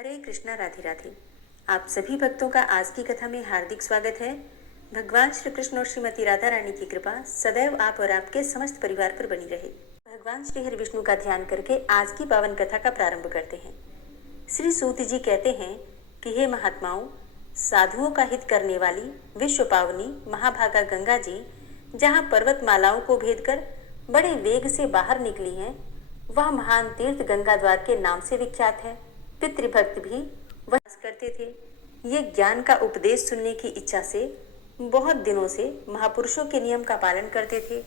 हरे कृष्णा, राधे राधे। आप सभी भक्तों का आज की कथा में हार्दिक स्वागत है। भगवान श्री कृष्ण और श्रीमती राधा रानी की कृपा सदैव आप और आपके समस्त परिवार पर बनी रहे। भगवान श्री हरि विष्णु का ध्यान करके आज की पावन कथा का प्रारंभ करते हैं। श्री सूत जी कहते हैं कि हे महात्माओं, साधुओं का हित करने वाली विश्व पावनी महाभागा गंगा जी जहाँ पर्वतमालाओं को भेद कर बड़े वेग से बाहर निकली हैं, वह महान तीर्थ गंगा द्वार के नाम से विख्यात है। पितृभक्त भी वास करते थे। ये ज्ञान का उपदेश सुनने की इच्छा से बहुत दिनों से महापुरुषों के नियम का पालन करते थे।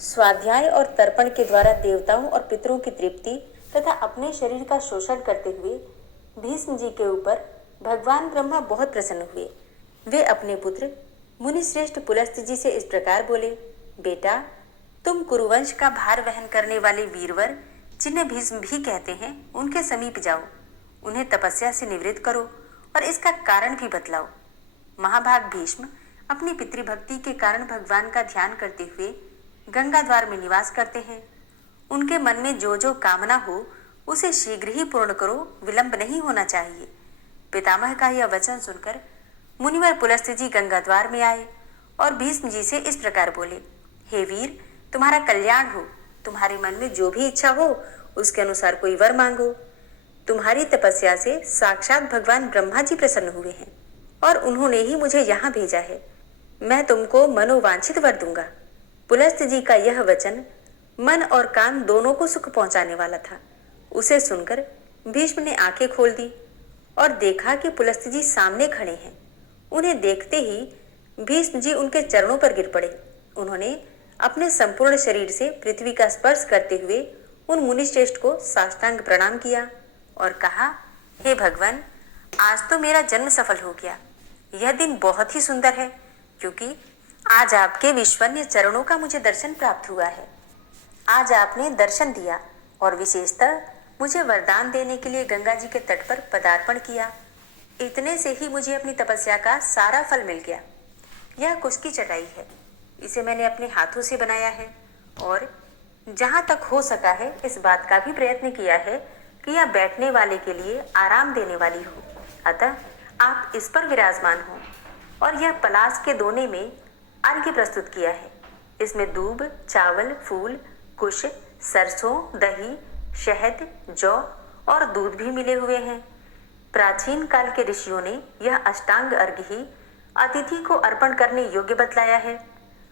स्वाध्याय और तर्पण के द्वारा देवताओं और पितरों की तृप्ति तथा अपने शरीर का शोषण करते हुए भीष्म जी के ऊपर भगवान ब्रह्मा बहुत प्रसन्न हुए। वे अपने पुत्र मुनिश्रेष्ठ पुलस्त्य जी से इस प्रकार बोले, बेटा, तुम कुरुवंश का भार वहन करने वाले वीरवर जिन्हें भीष्म भी कहते हैं, उनके समीप जाओ, उन्हें तपस्या से निवृत्त करो और इसका कारण भी बतलाओ। महाभाग भीष्म अपनी पितृभक्ति के कारण भगवान का ध्यान करते हुए गंगा द्वार में निवास करते हैं। उनके मन में जो जो कामना हो उसे शीघ्र ही पूर्ण करो, विलंब नहीं होना चाहिए। पितामह का यह वचन सुनकर मुनिवर पुलस्त्य जी गंगा द्वार में आए और भीष्म जी से इस प्रकार बोले, हे वीर, तुम्हारा कल्याण हो। तुम्हारे मन में जो भी इच्छा हो उसके अनुसार कोई वर मांगो। तुम्हारी तपस्या से साक्षात भगवान ब्रह्मा जी प्रसन्न हुए हैं और उन्होंने ही मुझे यहाँ भेजा है। मैं तुमको मनोवांछित वर दूंगा। पुलस्त्य जी का यह वचन मन और कान दोनों को सुख पहुंचाने वाला था। उसे सुनकर भीष्म ने आंखें खोल दी और देखा कि पुलस्त्य जी सामने खड़े हैं। उन्हें देखते ही भीष्म जी उनके चरणों पर गिर पड़े। उन्होंने अपने संपूर्ण शरीर से पृथ्वी का स्पर्श करते हुए उन मुनिश्रेष्ठ को साष्टांग प्रणाम किया और कहा, हे भगवान, आज तो मेरा जन्म सफल हो गया। यह दिन बहुत ही सुंदर है क्योंकि आज आपके विश्वन्य चरणों का मुझे दर्शन प्राप्त हुआ है। आज आपने दर्शन दिया और विशेषतः मुझे वरदान देने के लिए गंगा जी के तट पर पदार्पण किया। इतने से ही मुझे अपनी तपस्या का सारा फल मिल गया। यह कुश की चटाई है। इसे मैंने अपने हाथों से बनाया है और जहाँ तक हो सका है इस बात का भी प्रयत्न किया है कि यह बैठने वाले के लिए आराम देने वाली हो। अतः आप इस पर विराजमान हो। और यह पलाश के दोने में अर्घ्य प्रस्तुत किया है। इसमें दूब, चावल, फूल, कुश, सरसों, दही, शहद, जौ और दूध भी मिले हुए हैं। प्राचीन काल के ऋषियों ने यह अष्टांग अर्घ्य ही अतिथि को अर्पण करने योग्य बतलाया है।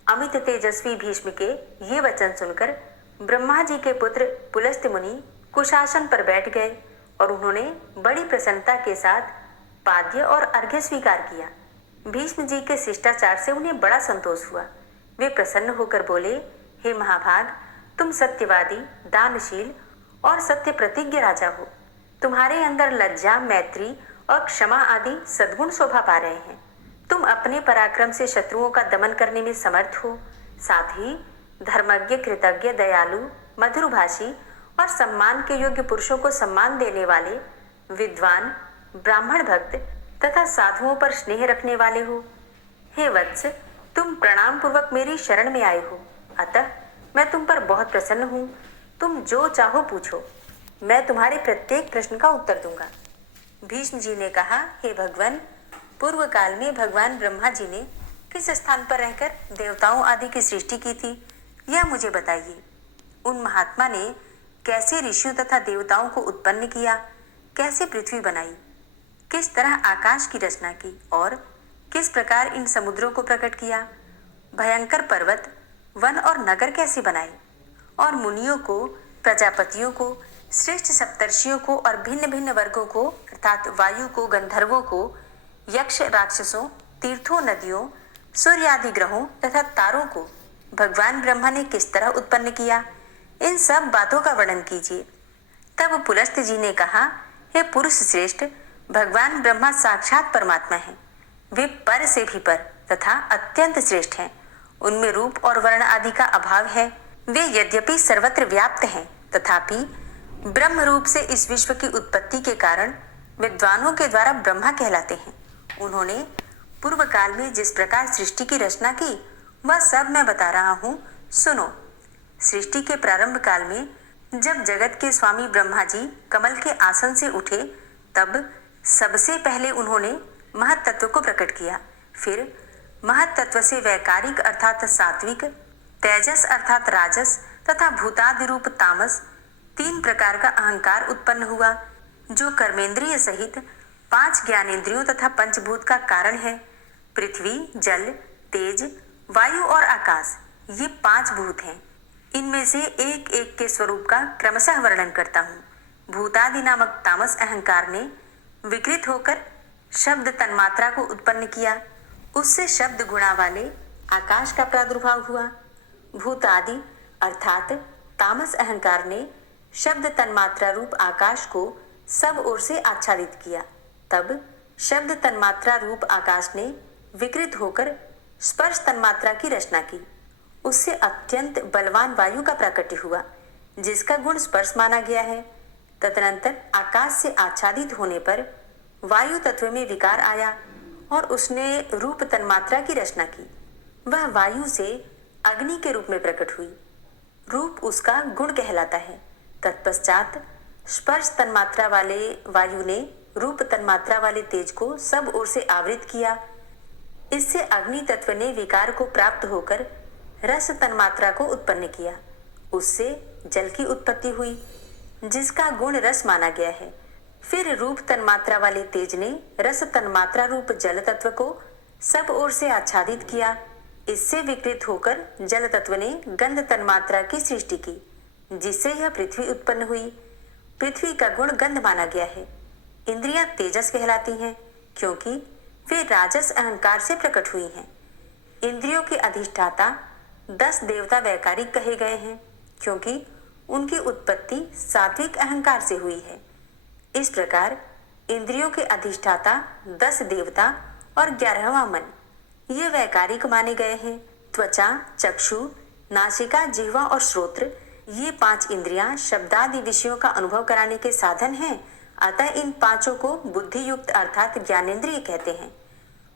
अमित तेजस्वी भीष्म के ये वचन सुनकर ब्रह्मा जी के पुत्र पुलस्त्य मुनि कुशासन पर बैठ गए और उन्होंने बड़ी प्रसन्नता के साथ पाद्य और अर्घ्य स्वीकार किया। भीष्म जी के शिष्टाचार से उन्हें बड़ा संतोष हुआ। वे प्रसन्न होकर बोले, हे महाभाग, तुम सत्यवादी, दानशील और सत्य प्रतिज्ञ राजा हो। तुम्हारे अंदर लज्जा, मैत्री और क्षमा आदि सद्गुण शोभा पा रहे हैं। तुम अपने पराक्रम से शत्रुओं का दमन करने में समर्थ हो। साथ ही धर्मज्ञ, कृतज्ञ, दयालु, मधुरभाषी और सम्मान के योग्य पुरुषों को सम्मान देने वाले, विद्वान, ब्राह्मण भक्त तथा साधुओं पर स्नेह रखने वाले हो। हे वत्स, तुम प्रणाम पूर्वक मेरी शरण में आए हो, अतः मैं तुम पर बहुत प्रसन्न हूँ। तुम जो चाहो पूछो, मैं तुम्हारे प्रत्येक प्रश्न का उत्तर दूंगा। भीष्म जी ने कहा, हे भगवान, पूर्व काल में भगवान ब्रह्मा जी ने किस स्थान पर रहकर देवताओं आदि की सृष्टि की थी, यह मुझे बताइए। उन महात्मा ने कैसे ऋषियों तथा देवताओं को उत्पन्न किया, कैसे पृथ्वी बनाई, किस तरह आकाश की रचना की और किस प्रकार इन समुद्रों को प्रकट किया, भयंकर पर्वत, वन और नगर कैसे बनाए और मुनियों को, प्रजापतियों को, श्रेष्ठ सप्तर्षियों को और भिन्न भिन्न वर्गों को अर्थात वायु को, गंधर्वों को, यक्ष, राक्षसों, तीर्थों, नदियों, सूर्य आदि ग्रहों तथा तारों को भगवान ब्रह्मा ने किस तरह उत्पन्न किया, इन सब बातों का वर्णन कीजिए। तब पुलस्त्य जी ने कहा, हे पुरुष श्रेष्ठ, भगवान ब्रह्मा साक्षात परमात्मा हैं। वे पर से भी पर तथा अत्यंत श्रेष्ठ हैं। उनमें रूप और वर्ण आदि का अभाव है। वे यद्यपि सर्वत्र व्याप्त हैं तथापि ब्रह्म रूप से इस विश्व की उत्पत्ति के कारण विद्वानों के द्वारा ब्रह्मा कहलाते हैं। उन्होंने पूर्व काल में जिस प्रकार सृष्टि की रचना की वह सब मैं बता रहा हूँ, सुनो। सृष्टि के प्रारंभ काल में जब जगत के स्वामी ब्रह्मा जी कमल के आसन से उठे, तब सबसे पहले उन्होंने महत्तत्व को प्रकट किया, फिर महत्तत्व से वैकारिक अर्थात सात्विक, तेजस अर्थात राजस तथा भूतादि रूप तामस, 3 प्रकार का अहंकार उत्पन्न हुआ, जो कर्मेंद्रिय सहित 5 ज्ञानेंद्रियों तथा पंचभूत का कारण है। पृथ्वी, जल, तेज, वायु और आकाश, ये 5 भूत हैं। इनमें से एक एक के स्वरूप का क्रमशः वर्णन करता हूँ। भूतादि नामक तामस अहंकार ने विकृत होकर शब्द तन्मात्रा को उत्पन्न किया, उससे शब्द गुणा वाले आकाश का प्रादुर्भाव हुआ। भूतादि अर्थात तामस अहंकार ने शब्द तन्मात्रा रूप आकाश को सब ओर से आच्छादित किया, तब शब्द तन्मात्रा रूप आकाश ने विकृत होकर स्पर्श तन्मात्रा की रचना की, उससे अत्यंत बलवान वायु का प्राकट्य हुआ, जिसका गुण स्पर्श माना गया है। तदनंतर आकाश से आच्छादित होने पर वायु तत्व में विकार आया और उसने रूप तन्मात्रा की रचना की। वह वायु से अग्नि के रूप में प्रकट हुई, रूप उसका गुण कहलाता है। तत्पश्चात स्पर्श तन्मात्रा वाले वायु ने रूप तन्मात्रा वाले तेज को सब ओर से आवृत किया, इससे अग्नि तत्व ने विकार को प्राप्त होकर रस तन्मात्रा को उत्पन्न किया, उससे जल की उत्पत्ति हुई, जिसका गुण रस माना गया है। फिर रूप तन्मात्रा वाले तेज ने रस तन्मात्रा रूप जल तत्व को सब ओर से आच्छादित किया, इससे विकृत होकर जल तत्व ने गंध तन्मात्रा की सृष्टि की, जिससे यह पृथ्वी उत्पन्न हुई। पृथ्वी का गुण गंध माना गया है। इंद्रियां तेजस कहलाती हैं, क्योंकि वे राजस अहंकार से प्रकट हुई हैं। इंद्रियों के अधिष्ठाता 10 देवता वैकारिक कहे गए हैं, क्योंकि उनकी उत्पत्ति सात्विक अहंकार से हुई है। इस प्रकार इंद्रियों के अधिष्ठाता 10 देवता और 11वां मन, ये वैकारिक माने गए हैं। त्वचा, चक्षु, नासिका, जिह्वा और श्रोत्र, ये 5 इंद्रियां शब्दादि विषयों का अनुभव कराने के साधन हैं। अतः इन 5 को बुद्धि युक्त अर्थात ज्ञानेंद्रिय कहते हैं।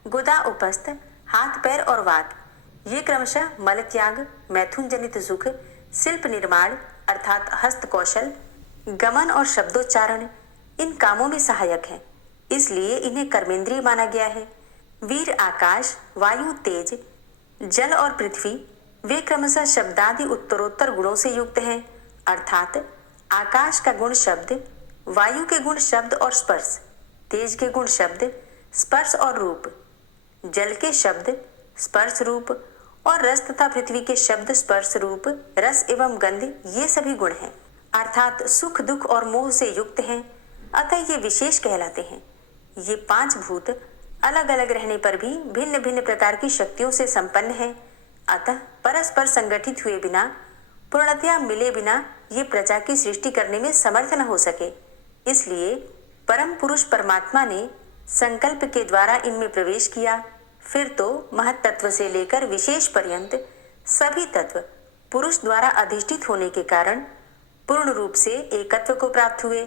गुदा, उपस्थ, हाथ, पैर और वात, ये क्रमशः मल त्याग, मैथुन जनित सुख, शिल्प निर्माण अर्थात हस्त कौशल, गमन और शब्दोच्चारण, इन कामों में सहायक हैं, इसलिए इन्हें कर्मेंद्रिय माना गया है। वीर, आकाश, वायु, तेज, जल और पृथ्वी, वे क्रमशः शब्दादि उत्तरोत्तर गुणों से युक्त हैं, अर्थात आकाश का गुण शब्द, वायु के गुण शब्द और स्पर्श, तेज के गुण शब्द, स्पर्श और रूप, जल के शब्द, स्पर्श रूप और रस तथा पृथ्वी के शब्द, स्पर्श रूप, रस एवं गंध, ये सभी गुण हैं, अर्थात सुख, दुख और मोह से युक्त हैं, अतः ये विशेष कहलाते हैं। ये 5 भूत अलग अलग रहने पर भी भिन्न भिन्न प्रकार की शक्तियों से संपन्न हैं, अतः परस्पर संगठित हुए बिना, पूर्णतया मिले बिना ये प्रजा की सृष्टि करने में समर्थ न हो सके। इसलिए परम पुरुष परमात्मा ने संकल्प के द्वारा इनमें प्रवेश किया। फिर तो महत तत्व से लेकर विशेष पर्यंत सभी तत्व पुरुष द्वारा अधिष्ठित होने के कारण पूर्ण रूप से एकत्व को प्राप्त हुए।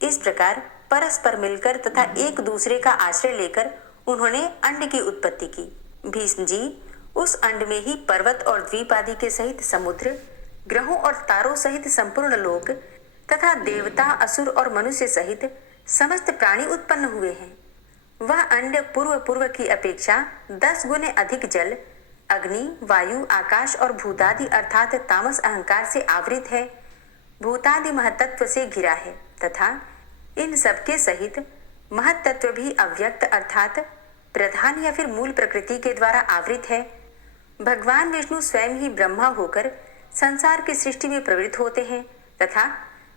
इस प्रकार परस्पर मिलकर तथा एक दूसरे का आश्रय लेकर उन्होंने अंड की उत्पत्ति की। भीष्म जी उस अंड में ही पर्वत और द्वीप आदि के सहित समुद्र, ग्रहों और तारों सहित संपूर्ण लोक तथा देवता, असुर और मनुष्य सहित समस्त प्राणी उत्पन्न हुए हैं। वह अंड पूर्व की अपेक्षा 10 गुने अधिक जल, अग्नि, वायु, आकाश और भूतादि अर्थात तामस अहंकार से आवृत है, भूतादि महतत्व से घिरा है तथा इन सबके सहित महतत्व भी अव्यक्त अर्थात प्रधान या फिर मूल प्रकृति के द्वारा आवृत है। भगवान विष्णु स्वयं ही ब्रह्मा होकर संसार की सृष्टि में प्रवृत्त होते हैं तथा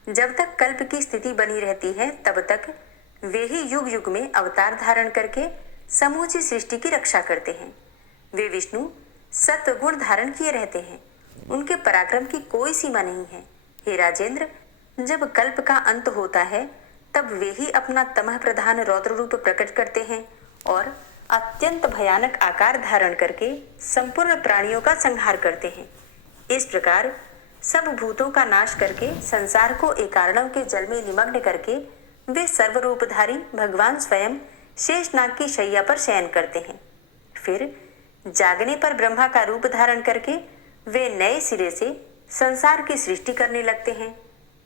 जब तक कल्प की स्थिति बनी रहती है तब तक वे ही युग युग में अवतार धारण करके समूची सृष्टि की रक्षा करते हैं। वे विष्णु सत्व गुण धारण किए रहते हैं, उनके पराक्रम की कोई सीमा नहीं है। हे राजेंद्र, जब कल्प का अंत होता है तब वे ही अपना तमह प्रधान रौद्र रूप प्रकट करते हैं और अत्यंत भयानक आकार धारण करके संपूर्ण प्राणियों का संहार करते हैं। इस प्रकार सब भूतों का नाश करके संसार को एकार्णव के जल में निमग्न करके वे सर्वरूपधारी भगवान स्वयं शेषनाग की शैया पर शयन करते हैं। फिर जागने पर ब्रह्मा का रूप धारण करके वे नए सिरे से संसार की सृष्टि करने लगते हैं।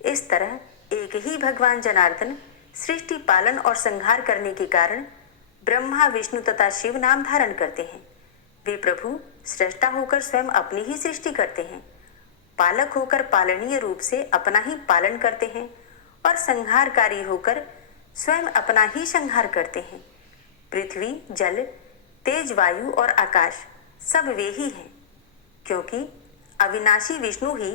इस तरह एक ही भगवान जनार्दन सृष्टि पालन और संहार करने के कारण ब्रह्मा, विष्णु तथा शिव नाम धारण करते हैं। वे प्रभु सृष्टा होकर स्वयं अपनी ही सृष्टि करते हैं, पालक होकर पालनीय रूप से अपना ही पालन करते हैं और संहारकारी होकर स्वयं अपना ही संहार करते हैं। पृथ्वी, जल, तेज, वायु और आकाश सब वे ही हैं, क्योंकि अविनाशी विष्णु ही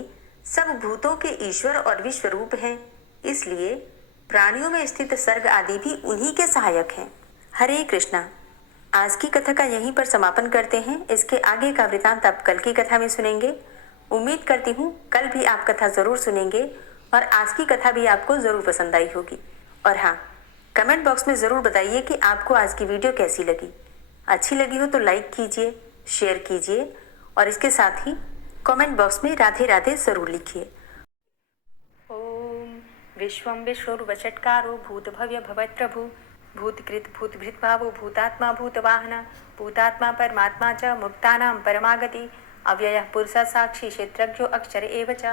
सब भूतों के ईश्वर और विश्व रूप हैं। इसलिए प्राणियों में स्थित सर्ग आदि भी उन्हीं के सहायक हैं। हरे कृष्णा। आज की कथा का यहीं पर समापन करते हैं। इसके आगे का वृतांत आप कल की कथा में सुनेंगे। उम्मीद करती हूँ कल भी आप कथा जरूर सुनेंगे और आज की कथा भी आपको जरूर पसंद आई होगी। और हाँ, कमेंट बॉक्स में ज़रूर बताइए कि आपको आज की वीडियो कैसी लगी। अच्छी लगी हो तो लाइक कीजिए, शेयर कीजिए और इसके साथ ही कमेंट बॉक्स में राधे राधे ज़रूर लिखिए। ओम विश्वं विष्णुर्वषट्कारो भूतभव्य भवत्प्रभु भूतकृत भूतभृद्भावो भूतात्मा भूतवाहन भूतात्मा परमात्मा च मुक्तानां परमागति अव्ययः पुरुषः साक्षी क्षेत्रज्ञो अक्षर एव च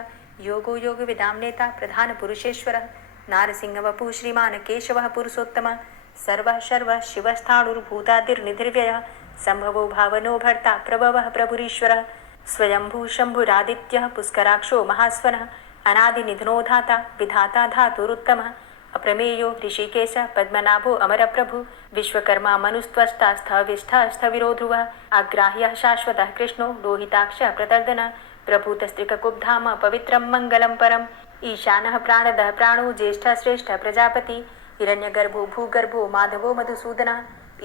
योगो योगविदां नेता प्रधान पुरुषेश्वरः नारसिंहवपुः श्रीमान् केशवः पुरुषोत्तमः सर्वः शर्वः शिवस्थाणुर्भूतादिर्निधिर्व्ययः सम्भवो भावनो भर्ता प्रभवः प्रभुरीश्वरः स्वयंभू शंभुरादित्यः पुष्कराक्षो महास्वनः अनादिनिधनो धाता विधाता धातुरुत्तमः अप्रमेयो ऋषिकेश पद्मनाभो अमरप्रभु विश्वकर्मा मनुस्त्वष्टा स्थविष्ठः स्थविरो ध्रुवः आग्राह्यः शाश्वतः कृष्णो लोहिताक्षः प्रतर्दनः प्रभूतस्त्रिककुब्धाम पवित्रं मङ्गलं परम् ईशानः प्राणदः प्राणो ज्येष्ठः श्रेष्ठः प्रजापति हिरण्यगर्भो भूगर्भो माधवो मधुसूदनः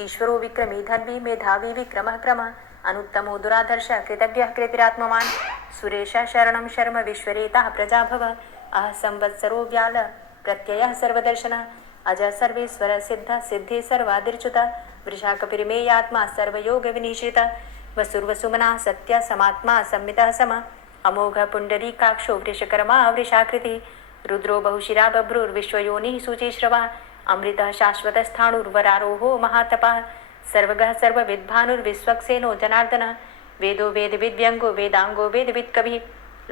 ईश्वरो विक्रमी धन्वी मेधावी विक्रमः क्रमः अनुत्तमो दुराधर्ष कृतज्ञः कृतिरात्मवान् सुरेशः शरणं शर्म विश्वरेताः प्रजाभव अह संवत्सरो व्याल प्रत्ययः सर्वदर्शनः अजः सर्वेश्वर सिद्ध सिद्धि सर्वादिर्च्युतः वृषाकपिरिमेयात्मा सर्वयोगविनिश्रितः वसुर्वसुमनः सत्य समात्मा संमितः समः अमोघ पुण्डरीकाक्षो वृषकर्मा वृषाकृतिः रुद्रो बहुशिरा बभ्रुर्विश्वयोनिः शुचिश्रवः अमृतः शाश्वतस्थाणुर्वरारोहो महातपः सर्वगः सर्वविद्भानुर्विश्वक्सेनो जनार्दनः वेदो वेदविद्व्यङ्गो वेदाङ्गो वेदवित्कविः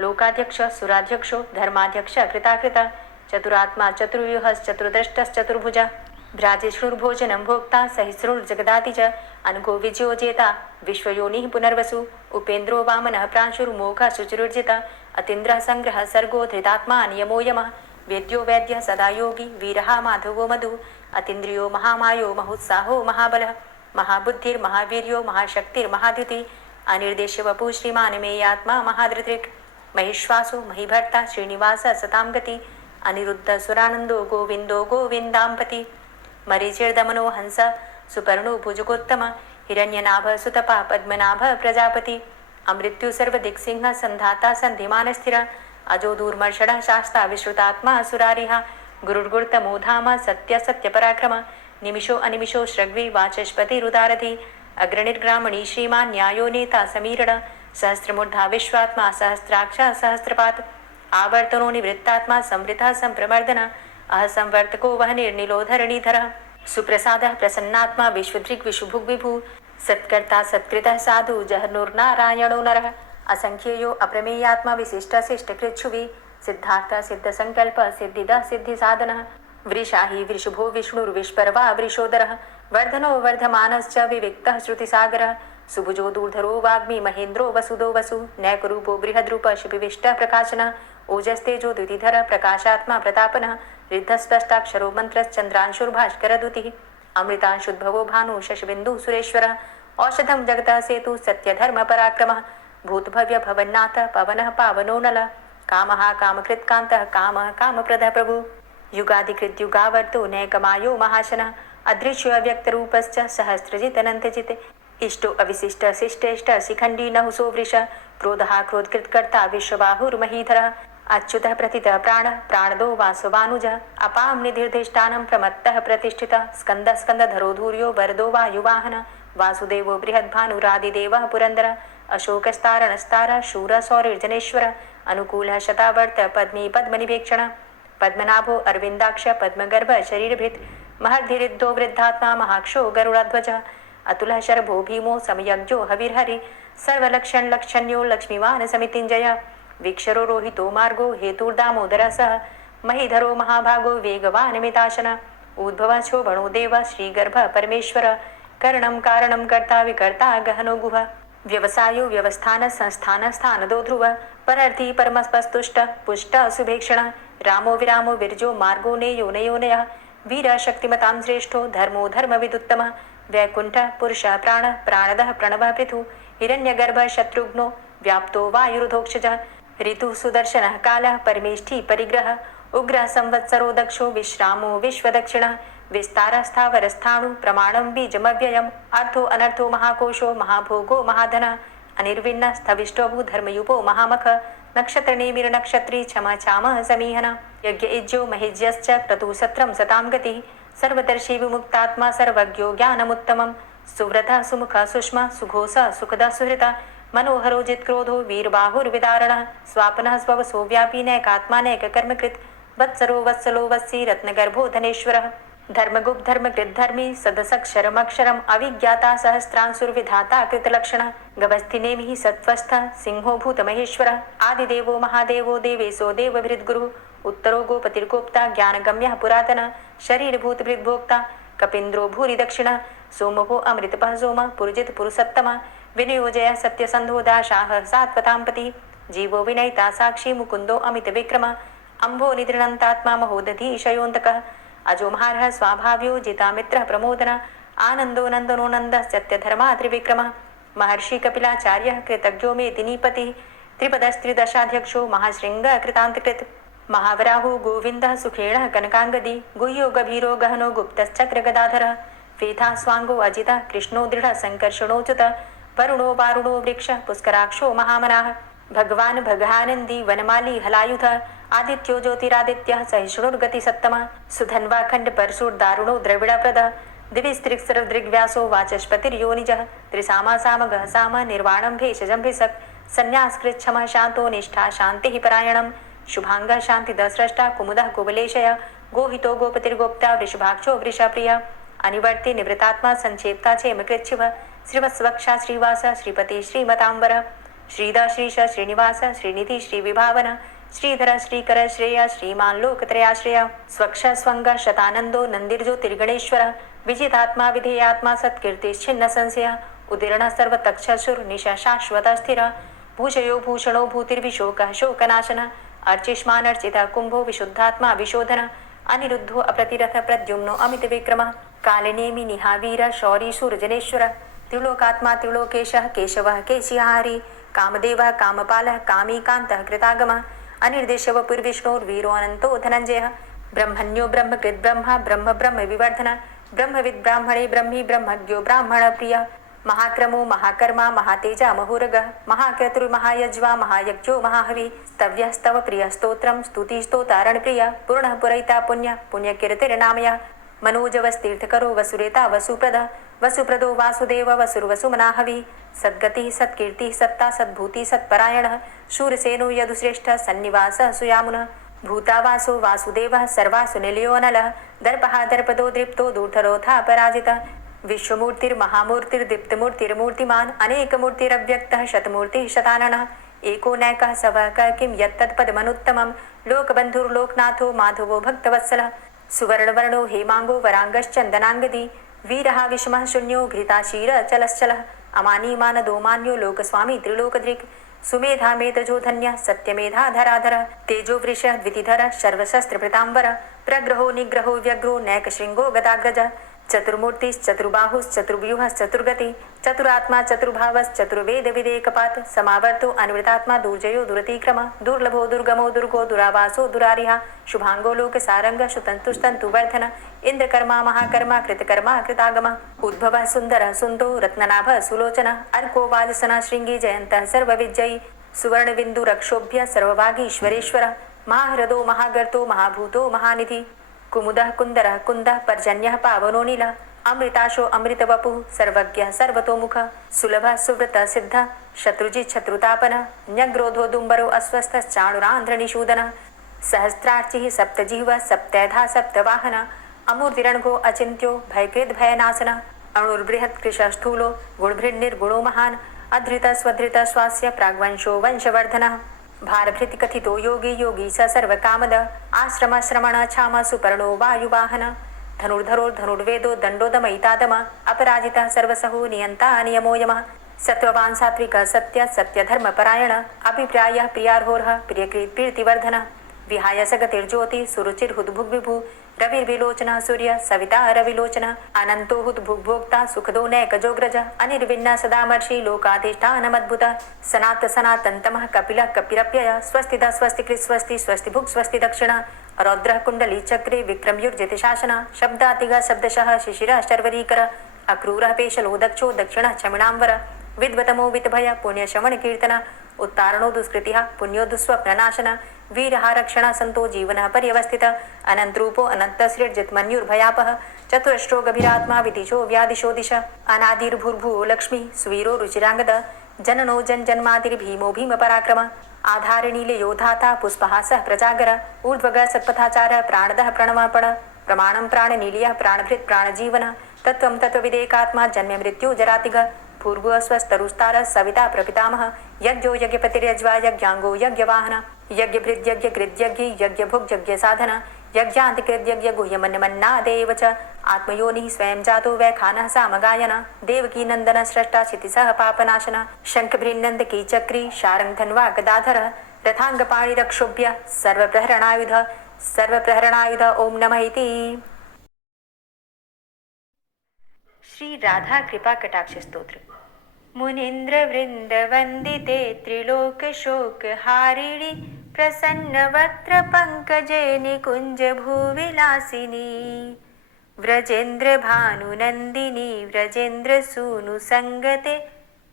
लोकाध्यक्षः सुराध्यक्षो धर्माध्यक्षः कृताकृतः चतुरात्मा चतुर्व्यूहश्चतुर्द्रष्टश्चतुर्भुजः भ्राजिष्णुर्भोजनं भोक्ता सहिष्णुर्जगदाति च अनघो विजयो जेता विश्वयोनिः पुनर्वसु उपेन्द्रो वामनः प्रांशुर्मोघः शुचिरुर्जितः अतीन्द्रः संग्रहः सर्गो धृतात्मा नियमो यमः वेद्यो वैद्यः सदा योगी वीरः माधवो मधु अतीन्द्रियो महामायो महोत्साहो महाबलः महाबुद्धिर्महावीर्यो महाशक्तिर्महाद्युति अनिर्देश्य वपु श्रीमान् मेयात्मा महाधृतिर् महिश्वासो महीभर्ता श्रीनिवास सतां गति अनिरुद्ध सुरानंदो गोविंदो गोविंदांपति मरीचिर्दमनो हंस सुपर्णो भुजगोत्तम हिरण्यनाभ सुतपा पद्मनाभ प्रजापति अमृत्यु सर्वदिक्सिंह संधाता संधिमान स्थिर अजो दूर्मर्षण शास्ता विश्रुतात्मा सुरारिहा गुरुर्गुर्तमोधाम सत्य सत्य पराक्रम निमिषो अनिमिषो श्रग्वी वाचस्पति रुदारधि अग्रणिर्ग्रामणी श्रीमान न्यायो नेता समीरण सहस्रमूर्धा विश्वात्मा सहस्राक्ष सहस्रपात आवर्तनो निवृत्तात्मा संवृतः संप्रमर्दन अह संवर्तको वह निर्निलो धरणीधर सुप्रसादः प्रसन्नात्मा विश्वदृग् विशुभुग् विभु सत्कर्ता सत्कृतः साधु जहनुर्नारायणो नरः असंख्येयो अप्रमेयात्मा विशिष्ट शिष्टकृच्छुवि सिद्धार्थ सिद्ध संकल्प सिद्धिदः सिद्धि साधनः वृषाहि वृषभो विष्णुर्विष्पर्वा वृषोदरः वर्धनो वर्धमानश्च विविक्तः श्रुतिसागरः सुभुजो दूर्धरो वाग्मी महेन्द्रो वसुदो वसु नैकरूपो बृहद्रूप शिपिविष्टः प्रकाशनः ओजस्तेजो द्युतिधर प्रकाशात्मा प्रतापनः रिद्धस्पष्टाक्षरो मन्त्रश्चन्द्रांशुर्भास्करद्युतिः अमृतांशुद्भवो भानु शशबिन्दुः सुरेश्वरः औषधं जगतः सेतु सत्यधर्म पराक्रमः भूतभव्य भवन्नाथ पवनः पावनो नलः कामः कामकृत्कान्तः कामः कामप्रदः प्रभु युगाधिकृत युगावर्तो नैकमायो महाशनः अदृश्यो अव्यक्तरूपश्च सहस्रजित् अनन्तजित् इष्टो अविशिष्ट शिष्टेष्ट शिखण्डी नहुसो वृष क्रोधः क्रोधकृत्कर्ता विश्वबाहुर्महीधरः अच्युतः प्रथितः प्राणः प्राणदो वासवानुजः अपां निधिर्धिष्ठानं प्रमत्तः प्रतिष्ठितः स्कन्दः स्कन्दधरो धूर्यो वरदो वायुवाहनः वासुदेवो बृहद्भानुरादिदेवः पुरन्दरः अशोकस्तारणस्तारः शूरः सौरिर्जनेश्वरः अनुकूलः शतावर्त पद्मी पद्मनिभेक्षणः पद्मनाभो अरविन्दाक्ष पद्मगर्भ शरीरभृत् महर्धिरिद्धो वृद्धात्मा महाक्षो गरुडाध्वजः अतुलः शर्भो भीमो समयज्ञो हविर्हरि सर्वलक्षण्यो लक्ष्मीवान् समितिञ्जयः वीक्षरो रोहितो मार्गो हेतुर्दामोदरः सः महीधरो महाभागो वेगवान् मिताशनः उद्भवाछो भणो देव श्रीगर्भ परमेश्वर करणं कारणं कर्ता विकर्ता गहनो गुह व्यवसायो व्यवस्थान संस्थान स्थानदो ध्रुव परर्थी परमस्पस्तुष्ट पुष्ट सुभेक्षण रामो विरामो विरजो मार्गो नेयो नयोनयः वीर शक्तिमतां श्रेष्ठो धर्मो धर्मविदुत्तम वैकुंठ पुरुष प्राण प्राणदः प्रणव पृथु हिरण्यगर्भ शत्रुघ्नो व्याप्तो वायुरुधोक्षज ऋतु सुदर्शन काल परमेष्ठी परिग्रह उग्र संवत्सरो दक्षो विश्रामो विश्वदक्षिण विस्तार स्थावर स्थाणु प्रमाणं बीजमव्ययम् अर्थो अनर्थो महाकोशो महाभोगो महाधन अनिर्विण्ण स्थविष्टोभू धर्मयुपो महामख नक्षत्र नेमिर नक्षत्री क्षमा चाम समीहन यज्ञ इज्जो महिज्यश्च क्रतु सत्रम सतां गतिः सर्वदर्शी विमुक्तात्मा सर्वज्ञो ज्ञानमुत्तमं सुव्रत सुमुख सुष्मा सुघोष सुखद सुहृत मनोहरो जित्क्रोधो वीरबाहुर्विदारणः स्वापनः स्ववसो व्यापी नैकात्मा नैककर्मकृत् वत्सरो वत्सलो वत्सी रत्नगर्भो धनेश्वरः धर्मगुप्त धर्मकृत धर्मी सदसक्षरमक्षरम् अविज्ञाता सहस्रांशुर्विधाता कृतलक्षणः गभस्तिनेमिः सत्वस्थ सिंहो भूतमहेश्वरः आदिदेवो महादेवो देवेशो देवभृद्गुरुः उत्तरो गोपतिर्गोप्ता ज्ञानगम्यः पुरातनः शरीरभूतभृद्भोक्ता कपीन्द्रो भूरि दक्षिणः सोमभो अमृतपः सोमः पुरुजित पुरुषोत्तमः विनियोजय सत्यसन्धो दाशाः सात्वतां पतिः जीवो विनयिता साक्षी मुकुन्दो अमितविक्रमः अम्भो निद्रणन्तात्मा महोदधीशयोऽन्तकः अजो महारः स्वाभाव्यो जितामित्रः प्रमोदन आनन्दो नन्दनो नन्दः सत्यधर्मा त्रिविक्रमः महर्षि कपिलाचार्यः कृतज्ञो मेदिनीपतिः त्रिपदस्त्रिदशाध्यक्षो महाशृङ्गः कृतान्तकृत् महावराहो गोविन्दः सुखेणः कनकाङ्गदी गुह्यो गभीरो गहनो गुप्तश्चक्रगदाधरः वेथा स्वाङ्गो अजितः कृष्णो दृढः सङ्कर्षणोच्युतः वरुणो वारुणो वृक्षः पुष्कराक्षो महामनाः भगवान् भगानन्दी वनमाली हलायुधः आदित्यो ज्योतिरादित्यः सहिष्णुर्गतिसत्तमः सुधन्वाखण्ड परशुर्दारुणो द्रविडप्रदः दिविस्त्रिक्सरदृग्व्यासो वाचस्पतिर्योनिजः त्रिसामा सामगः साम निर्वाणं भेषजं भिषक् संन्यासकृच्छमः शान्तो निष्ठा शान्तिः परायणं शुभाङ्गः शान्तिदस्रष्टा कुमुदः कुवलेशय गोहितो गोपतिर्गोप्ता वृषभाक्षो वृषप्रियः अनिवर्ति निवृतात्मा संक्षेप्ता क्षेमकृच्छिवः श्रीवत्सवक्षा श्रीवास श्रीपति श्रीमताम्बर श्रीद श्रीश श्रीनिवास श्रीनिधि श्रीविभावन श्रीधर श्रीकर श्रेय श्रीमान लोकत्रयाश्रय स्वक्ष स्वंग शतानंदो नंदिर्ज्योतिर्गणेश्वर विजितात्मा विधेयात्मा सत्कीर्तिश्छिन्न संशय उदीर्ण सर्वतक्षसुर निशा शाश्वत स्थिर भूषयो भूषणो भूतिर्विशोक शोकनाशन अर्चिष्मान अर्चित कुंभो विशुद्धात्मा विशोधन अनिरुद्धो अप्रतिरथ प्रद्युम्नो अमित विक्रम कालिनेमि निहावीर शौरी सूर्जनेश्वर त्रिलोकात्मा त्रिलोकेशः केशवः केशिहारी कामदेवः कामपालः कामीकान्तः कृतागमः अनिर्देशव पुर्विष्णोर्वीरो अनंतो धनंजयः ब्रह्मण्यो ब्रह्मकृत् ब्रह्मा ब्रह्म ब्रह्म विवर्धन ब्रह्मविद् ब्राह्मणे ब्रह्मी ब्रह्मज्ञो ब्राह्मण प्रियः महाक्रमो महाकर्मा महातेजा महोरगः महाक्रतुर्महायज्वा महायज्ञो महाहवि स्तव्यः स्तव प्रियः स्तोत्रं स्तुतिस्तोतारण प्रियः पूर्णः पुरैता पुण्यः पुण्यकीर्तिर्नामयः मनोजवस्तीर्थकरो वसुरेता वसुप्रदः वसुप्रदो वासुदेव वसुर्वसुमनाहवि सद्गतिः सत्कीर्तिः सत्ता सद्भूति सत्परायणः शूरसेनो यदुश्रेष्ठः सन्निवासः सुयामुनः भूतावासो वासुदेवः सर्वासु निलयोनलः दर्पः दर्पदो दृप्तो दूर्धरोधा पराजितः विश्वमूर्तिर्महामूर्तिर्दीप्तमूर्तिर्मूर्तिमान् अनेकमूर्तिरव्यक्तः शतमूर्तिः शताननः एको नैकः सवः क किं यत्तत्पदमनुत्तमं लोकबन्धुर्लोकनाथो माधवो भक्तवत्सलः सुवर्णवर्णो हेमांगो वरांगश्चन्दनांगदी वीरः विषमः शून्यो घृताशीरचलश्चलः अमानीमानदो मान्यो लोकस्वामी त्रिलोकदृक् सुमेधा मेधजो धन्यः सत्यमेधाधराधरः तेजो वृषः द्वितिधरः सर्वशस्त्रभृताम्बरः प्रग्रहो निग्रहो व्यग्रो नैकशृङ्गो गदाग्रजः चतुर्मूर्तिश्चतुर्बाहुश्चतुर्व्यूहश्चतुर्गति चतुरात्मा चतुर्भावश्चतुर्वेद विदेकपात् समावर्तो अनवृतात्मा दुर्जयो दुरतिक्रम दुर्लभो दुर्गमो दुर्गो दुरावासो दुरारिहा शुभांगो लोकसारंग शुतन्तुस्तन्तुवर्धन इंद्रकर्मा महाकर्मा कृतकर्मा कृतागम उद्भवः सुन्दरः सुन्दो रत्ननाभः सुलोचनः अर्को वाजसनः शृङ्गी जयन्तः सर्वविजयी सुवर्णबिन्दुरक्षोभ्य सर्वभागीश्वरेश्वरः महाहृदो महागर्तो महाभूतो महानिधि कुमुदः कुन्दरः कुन्दः पर्जन्यः पावनो नीलः अमृताशो अमृतवपुः सर्वज्ञः सर्वतोमुखः सुलभः सुव्रतः सिद्धः शत्रुजित् शत्रुतापनः न्यग्रोधो दुम्बरो अस्वस्थश्चाणुरान्ध्रनिषूदनः सहस्रार्चिः सप्तजिह्वः सप्तैधा सप्तवाहनः अमूर्तिरणघो अचिन्त्यो भयकृद्भयनाशनः अणुर्बृहत्कृशः स्थूलो गुणभृन्निर्गुणो महान् अधृतः स्वधृतः स्वास्य प्राग्वंशो वंशवर्धनः भारभृति कथितो योगी योगी स सर्वकामद आश्रम श्रमण छाम सुपर्णो वायुवाहन धनुर्धरो धनुर्वेदो दण्डोदमयितादम अपराजितः सर्वसहो नियन्ता नियमो यमः सत्त्ववान् सात्विकः सत्य सत्यधर्मपरायण अभिप्रायः प्रियार्होर्ह प्रियकृत् प्रीतिवर्धनः विहाय सगतिर्ज्योति सुरुचिर्हुद्भुग्विभु रविर्विलोचनः सूर्य सविता रविलोचनः अनन्तो हुद्भुग्भोक्ता सुखदो नैकजोग्रज अनिर्विण्ण सदामर्षि लोकाधिष्ठानमद्भुतः सनात सनातन्तमः कपिलः कपिरप्यय स्वस्तिदा स्वस्तिकृत् स्वस्ति स्वस्तिभुक् स्वस्ति दक्षिणः रौद्रः कुण्डली चक्रे विक्रमयुर्जितशासनः शब्दातिगः शब्दशः शिशिरः शर्वरीकर अक्रूरः पेशलो दक्षो दक्षिणः क्षमिणाम्बर विद्वतमो वितभय पुण्यशमन कीर्तन उत्तारणो दुष्कृतिः पुण्यो दुःस्वप्ननाशन वीरहारक्षण संतो जीवनः पर्यवस्थितः अनन्तरूपो अनन्तसृज्जितमन्युर्भयापः चतुरष्ट्रो गभीरात्मा विदिशो व्यादिशो दिश अनादिर्भूर्भुवो लक्ष्मी सुवीरो रुचिराङ्गद जननो जन्मादिर्भीमो भीमपराक्रम आधारनीलयो धाता पुष्पहासः प्रजागर ऊर्ध्वगः सत्पथाचारः प्राणदः प्रणवपण प्रमाणं प्राणनीलयः प्राणभृत् प्राणजीवन तत्त्वं तत्त्वविदेकात्मा जन्म मृत्यु जरातिग भूर्भुवः स्वस्तरुस्तारः सविता प्रपितामह यज्ञो यज्ञपतिर्यज्वा यज्ञाङ्गो यज्ञवाहन यज्ञभृद्यज्ञकृद्यज्ञ यज्ञभुग्यज्ञसाधन यज्ञान्तिकृद्यज्ञ गुह्यमन्यमन्नादेव च आत्मयोनिः स्वयं जातो वैखानः सामगायन देवकी नन्दन स्रष्टा क्षितिसः पापनाशन शङ्खभृन्नन्दकी चक्री शारङ्गधन्वा गदाधरः रथाङ्गपाणिरक्षोभ्य सर्वप्रहरणायुध ओम नमः इति। श्री राधा कृपा कटाक्ष स्तोत्र। मुनीन्द्र वृंद वंदिते त्रिलोक शोक हारिणी प्रसन्न वक्त्र पंकजे निकुंज भूविलासिनी व्रजेन्द्र भानुनंदिनी व्रजेन्द्र सूनु संगते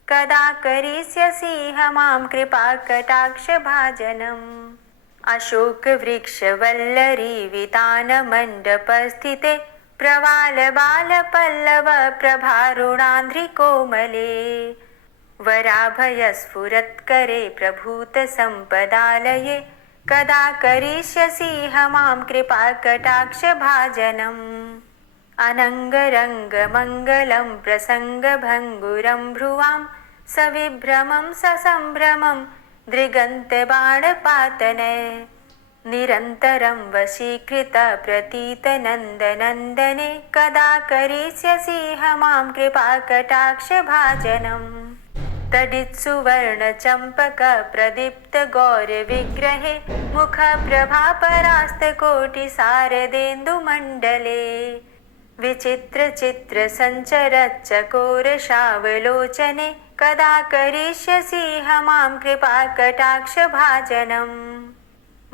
कदा करिष्यसि मां कृपा कटाक्ष भाजनम् अशोक वृक्ष वल्लरी वितान मंडप स्थिते प्रवाल बाल पल्लव प्रभारुणान्ध्रि कोमले वराभय स्फुरत्करे प्रभूत संपदालये कदा करिष्यसि मां कृपा कटाक्ष भाजनम् अनङ्गरङ्ग मङ्गलं प्रसङ्ग भङ्गुरं भ्रुवां सविभ्रमं ससम्भ्रमं दृगन्त बाणपातने निरन्तरं वशीकृत प्रतीत नन्दनन्दने कदा करिष्यसि मां कृपा कटाक्ष भाजनम् तडित्सुवर्ण चम्पक प्रदीप्त गौर विग्रहे मुख प्रभा परास्त कोटि शारदेन्दुमण्डले विचित्र चित्र संचर चकोर शावलोचने कदा करिष्यसि मां कृपा कटाक्ष भाजनम्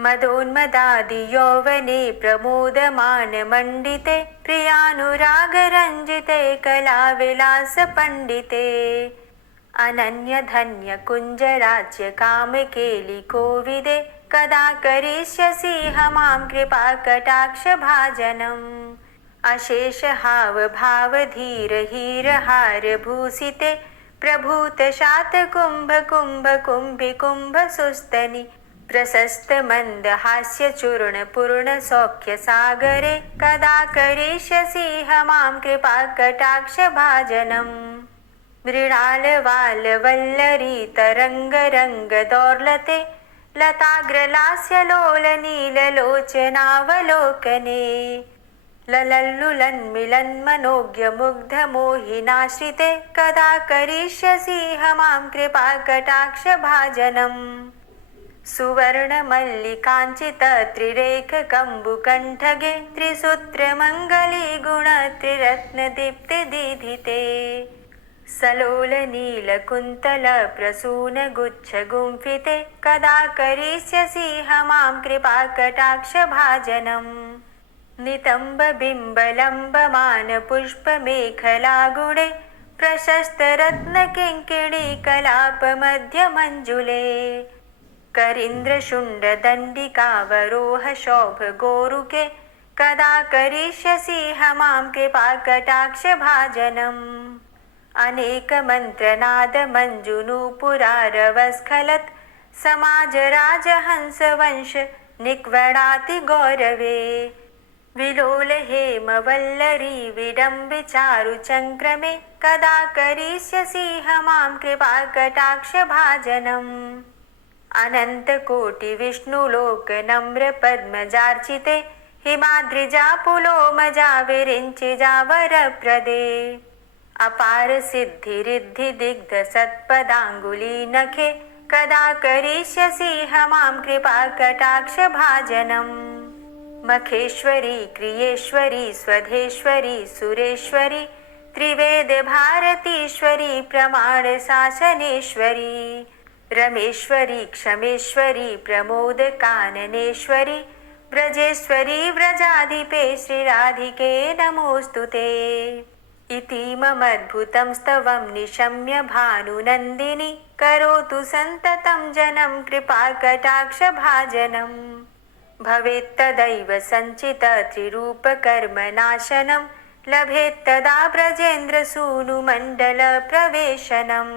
मदोन्मदादि यौवने प्रमोदमान मंडिते प्रियानुराग रंजिते कला विलास पंडिते अनन्य धन्य कुंज राज्य काम केलि कोविदे कदा करिष्यसि मां कृपा कटाक्ष भाजनम् अशेष हाव भाव धीर हीर हार भूषिते प्रभूत शात कुंभ कुंभ कुंभि कुंभ सुस्तनि प्रशस्त मंद हास्य चूर्ण पूर्ण सौख्य सागरे कदा करिष्यसि मां कृपा कटाक्ष भाजनम् मृणाल वाल वल्लरी तरंग रंग दौर्लते लताग्रलास्य लोल नील लोचनावलोकने ललल्लुलन् मिलन् मनोज्ञ मुग्ध मोहिनाश्रिते कदा करिष्यसि मां कृपा कटाक्ष भाजनम् सुवर्ण मल्लिकाञ्चित त्रिरेख कम्बुकण्ठगे त्रिसूत्र मङ्गली गुण त्रिरत्न दीप्ति दीधिते सलोल नील कुन्तल प्रसून गुच्छ गुम्फिते कदा करिष्यसि मां कृपा कटाक्ष भाजनम् नितम्ब बिम्बलम्ब मान पुष्प मेखला गुणे प्रशस्त रत्न किङ्किणी कलाप मध्य मंजुले करीन्द्र शुण्ड दण्डिकावरोह शोभ गोरुके कदा करिष्यसि मां कृपा कटाक्ष भाजनम् अनेक मंत्रनाद मंजुनूपुरारवस्खलत् समाज राजहंस वंश निक्वणाति गौरवे विलोल हेम वल्लरी विडम्बि चारु चंक्रमे कदा करिष्यसि मां कृपा कटाक्ष भाजनम् अनंत कोटि विष्णुलोक नम्र पद्मजार्चिते हिमाद्रिजा पुलोमजा विरिञ्चिजा वरप्रदे अपार सिद्धिरिद्धि दिग्ध सत्पदाङ्गुली नखे कदा करिष्यसि मां कृपा कटाक्ष भाजनम् मखेश्वरी क्रियेश्वरी स्वधेश्वरी सुरेश्वरी त्रिवेद भारतीश्वरी प्रमाण शासनेश्वरी रमेश्वरी क्षमेश्वरी प्रमोद काननेश्वरी व्रजेश्वरी व्रजाधिपे श्रीराधिके नमोऽस्तुते इति ममद्भुतं स्तवं निशम्य भानुनन्दिनी करोतु सन्ततं जनं कृपाकटाक्षभाजनम् भवेत्तदैव सञ्चित त्रिरूपकर्मनाशनं लभेत्तदा ब्रजेन्द्रसूनुमण्डलप्रवेशनम्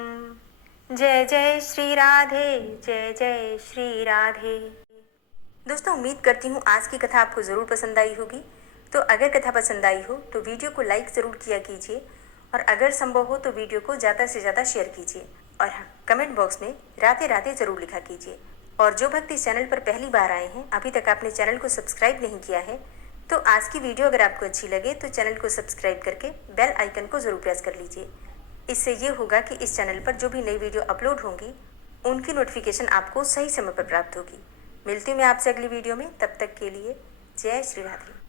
जय जय श्री राधे, जय जय श्री राधे। दोस्तों, उम्मीद करती हूँ आज की कथा आपको ज़रूर पसंद आई होगी। तो अगर कथा पसंद आई हो तो वीडियो को लाइक ज़रूर किया कीजिए और अगर संभव हो तो वीडियो को ज़्यादा से ज़्यादा शेयर कीजिए और हाँ, कमेंट बॉक्स में राधे राधे ज़रूर लिखा कीजिए। और जो भक्त इस चैनल पर पहली बार आए हैं, अभी तक आपने चैनल को सब्सक्राइब नहीं किया है, तो आज की वीडियो अगर आपको अच्छी लगे तो चैनल को सब्सक्राइब करके बेल आइकन को ज़रूर प्रेस कर लीजिए। इससे ये होगा कि इस चैनल पर जो भी नई वीडियो अपलोड होंगी उनकी नोटिफिकेशन आपको सही समय पर प्राप्त होगी। मिलती हूँ मैं आपसे अगली वीडियो में, तब तक के लिए जय श्री राधे।